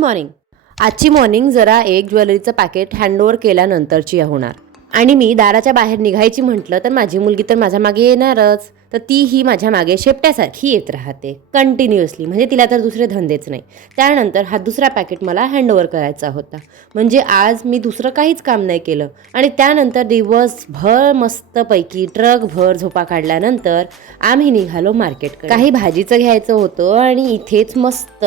Morning. आजची morning जरा एक ज्वेलरीचं पॅकेट हँडओव्हर केल्यानंतरची होणार आणि मी दाराच्या बाहेर निघायची म्हटलं तर माझी मुलगी तर माझ्या मागे येणारच. तर तीही माझ्या मागे शेपट्यासारखी येत राहते कंटिन्युअसली. म्हणजे तिला तर दुसरे धंदेच नाही. त्यानंतर हा दुसरा पॅकेट मला हँडओव्हर करायचा होता. म्हणजे आज मी दुसरं काहीच काम नाही केलं आणि त्यानंतर दिवसभर मस्तपैकी ट्रकभर झोपा काढल्यानंतर आम्ही निघालो मार्केटकडे. काही भाजीचं घ्यायचं होतं आणि इथेच मस्त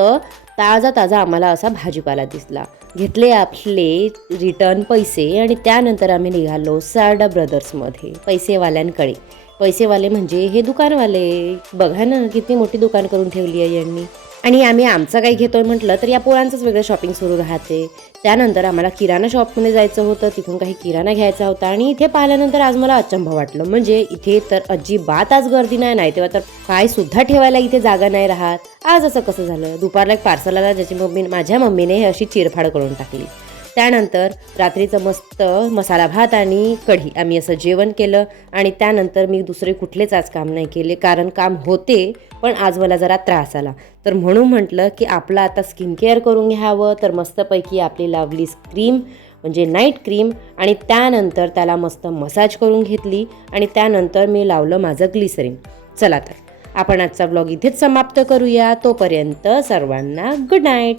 ताजा ताजा आम्हाला असा भाजीपाला दिसला. घेतले आपले रिटर्न पैसे आणि त्यानंतर आम्ही निघालो सारडा ब्रदर्समध्ये पैसेवाल्यांकडे. पैसेवाले म्हणजे हे दुकानवाले. बघा ना किती मोठी दुकान करून ठेवली आहे यांनी. आणि आम्ही आमचं काही घेतोय म्हटलं तर या पोरांचंच वेगळं शॉपिंग सुरू राहते. त्यानंतर आम्हाला किराणा शॉपमध्ये जायचं होतं. तिथून काही किराणा घ्यायचा होता आणि इथे पाहिल्यानंतर आज मला अचंब वाटलं. म्हणजे इथे तर अजिबात आज गर्दी नाही तेव्हा तर काय सुद्धा ठेवायला इथे जागा नाही राहत. आज असं कसं झालं? दुपारला एक पार्सल आला ज्याची माझ्या मम्मीने अशी चिरफाड करून टाकली. त्यानंतर रात्रीचं मस्त मसाला भात आणि कढी आम्ही असं जेवण केलं. आणि त्यानंतर मी दुसरे कुठलेच आज काम नाही केले कारण काम होते पण आज मला जरा त्रास आला. तर म्हणून म्हटलं की आपलं आता स्किन केअर करून घ्यावं. तर मस्तपैकी आपली लावली क्रीम म्हणजे नाईट क्रीम आणि त्यानंतर त्याला मस्त मसाज करून घेतली आणि त्यानंतर मी लावलं माझं ग्लिसरीन. चला तर आपण आजचा ब्लॉग इथेच समाप्त करूया. तोपर्यंत सर्वांना गुड नाईट.